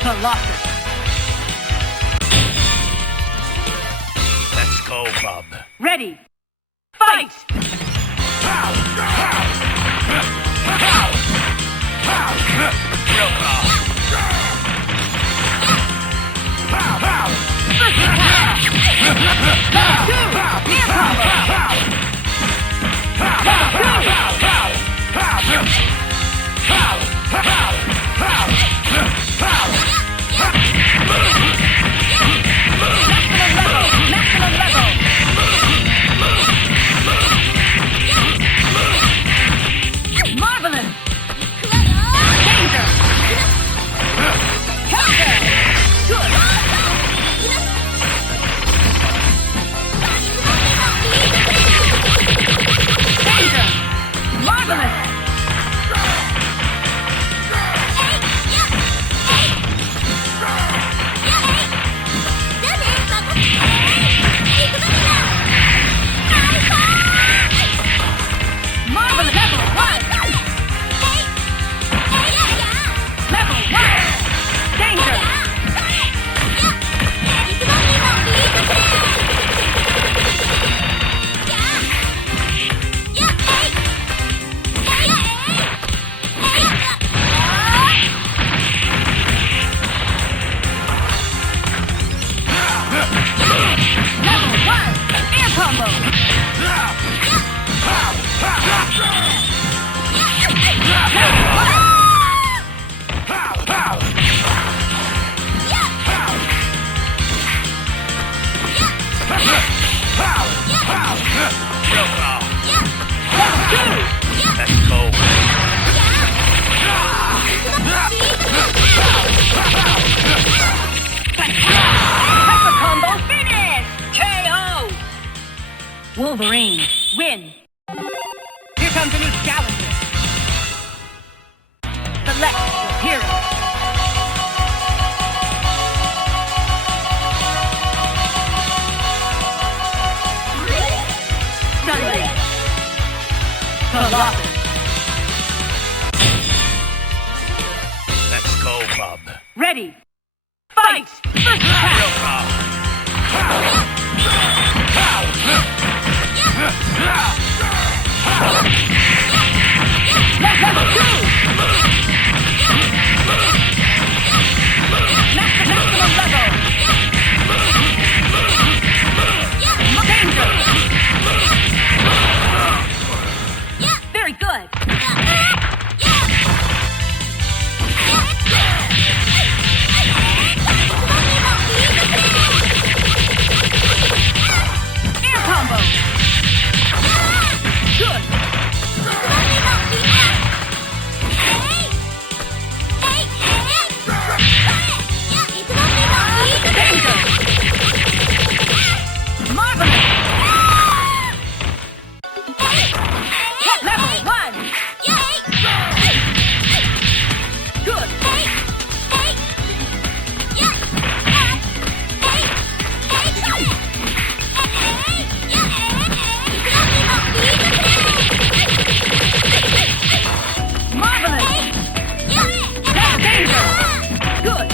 Colossus. Let's go, bub. Ready. Fight! Wolverine, win! Here comes a new challenger. Select your hero. Sunday. Colossus. Let's go, bub. Ready. Fight! First attack! Level 2! Maximum level! Danger! Very good! Air combo! Good! Marvelous! Hit level 1! Good! Marvelous! Danger! Good!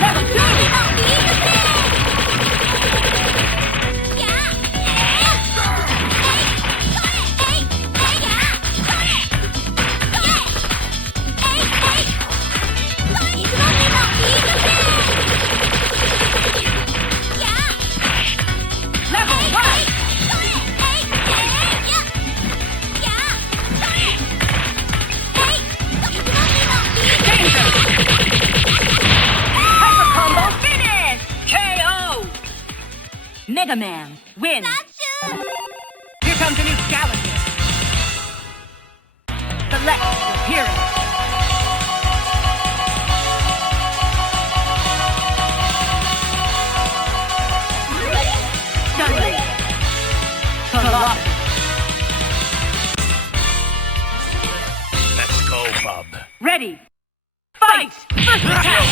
Level 2! Level 1! Danger! Hyper combo finish! KO! Mega Man, win! Here comes a new challenger. Select your hero. Sunday. Colossus. Let's go, bub. Ready. Fight! First attack!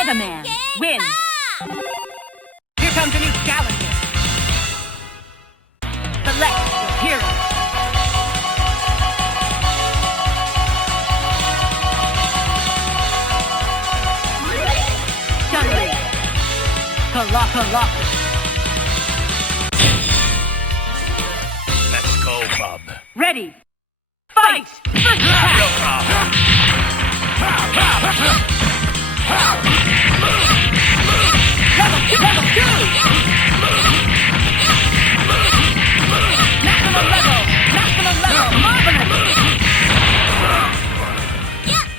Mega Man, win. Here comes a new challenger. Select your hero. Chun-Li. Kalaka. Let's go, Bob. Ready. Fight! First attack! Level 2! Maximum level! Marvelous!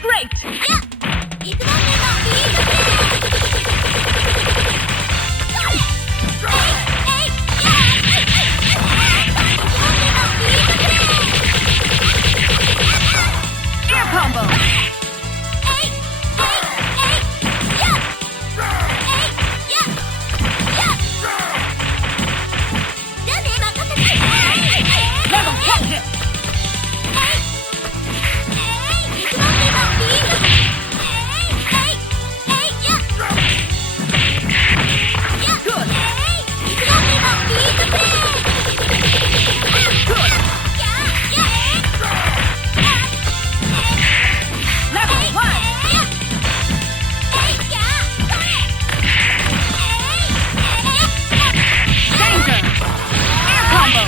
Great! Air combo! Level 10 hit! Good! Level 1! Danger! Air combo!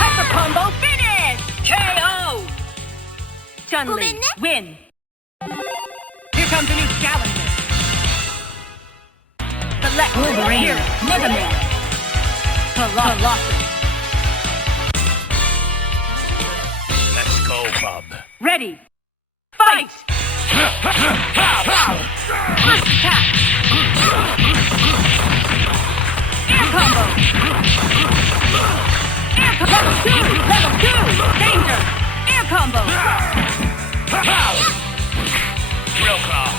Hyper combo finish! KO! Chun-Li, win! Here comes a new challenger. Select Wolverine, hero, Mega Man. Colossus. Let's go, Bob. Ready. Fight! First attack! Air combo! Level 2! Danger! Air combo! Real claw.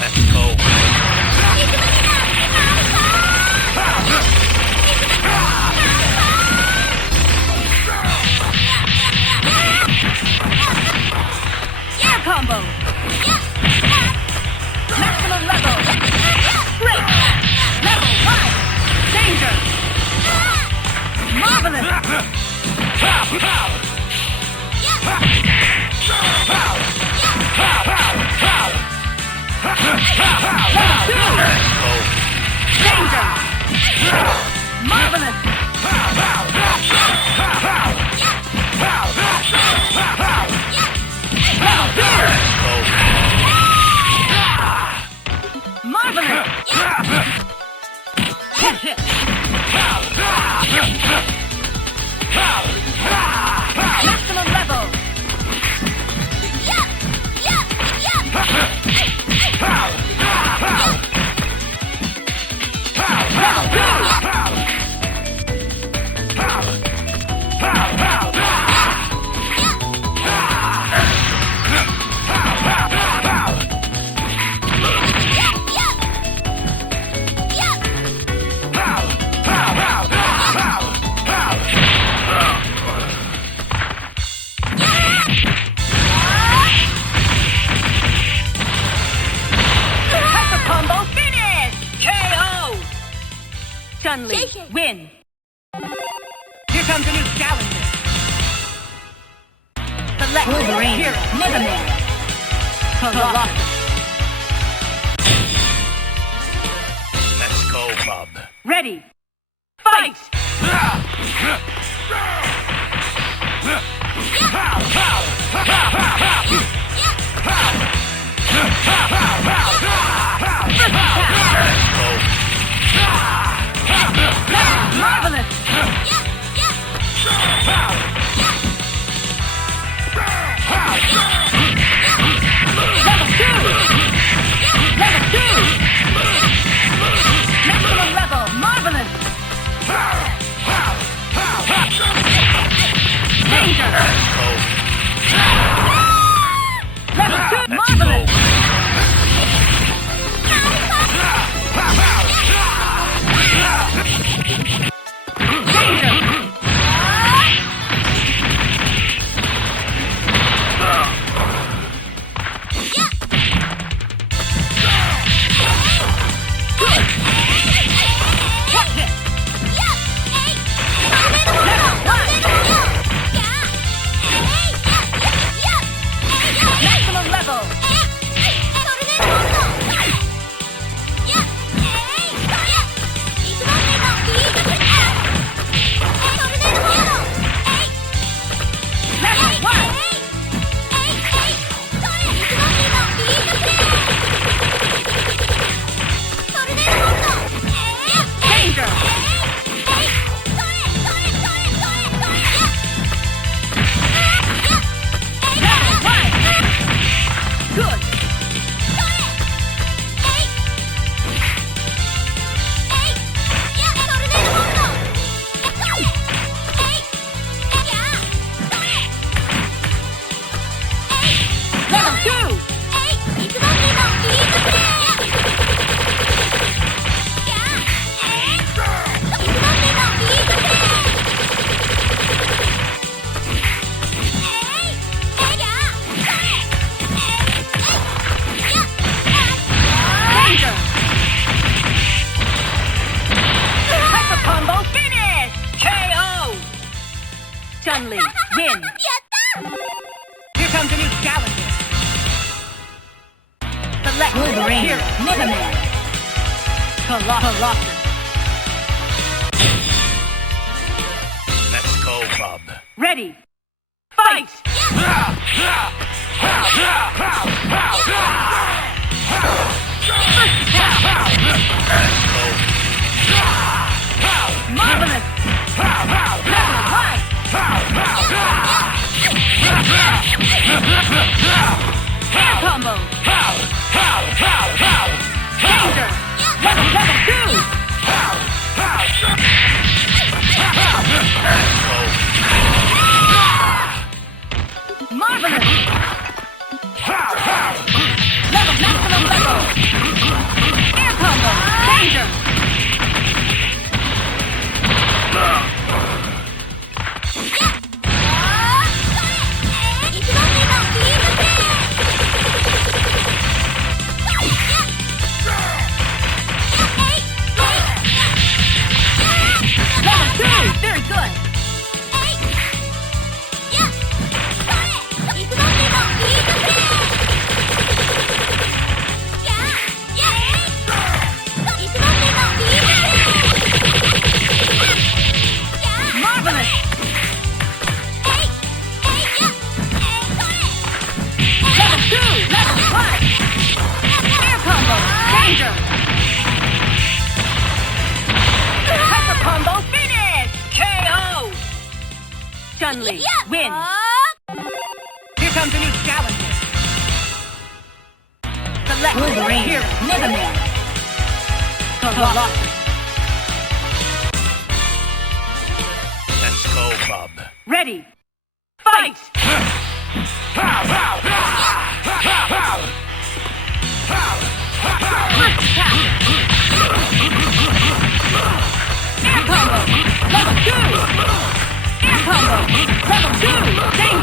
Let's go. Air combo! Maximum level! Great! Level 1! Danger! Marvelous! Danger! Marvelous! Marvelous! Hit! Maximum level! Chun-Li, win! Here comes a new challenger. Select Wolverine, hero, Mega Man. Colossus. Let's go, Bob. Ready. Fight! Marvelous! Level 2! Maximum level! Marvelous! Danger! Level 2! Marvelous! Wolverine. Here, Mega Man. Colossus. Let's go, bub. Ready. Fight! Marvelous! Air combo! Danger! Level 2! Marvelous! Maximum level! Air combo! Danger! Very good! Marvelous! Level 2! Level 1! Air combo! Danger! Hyper combo finish! KO! Chun-Li, win! Here comes a new challenger. Select Wolverine. Here, Mega Man. Colossus. Let's go, bub. Ready. Fight! Air combo! Level 2! Air combo! Level 2! Danger!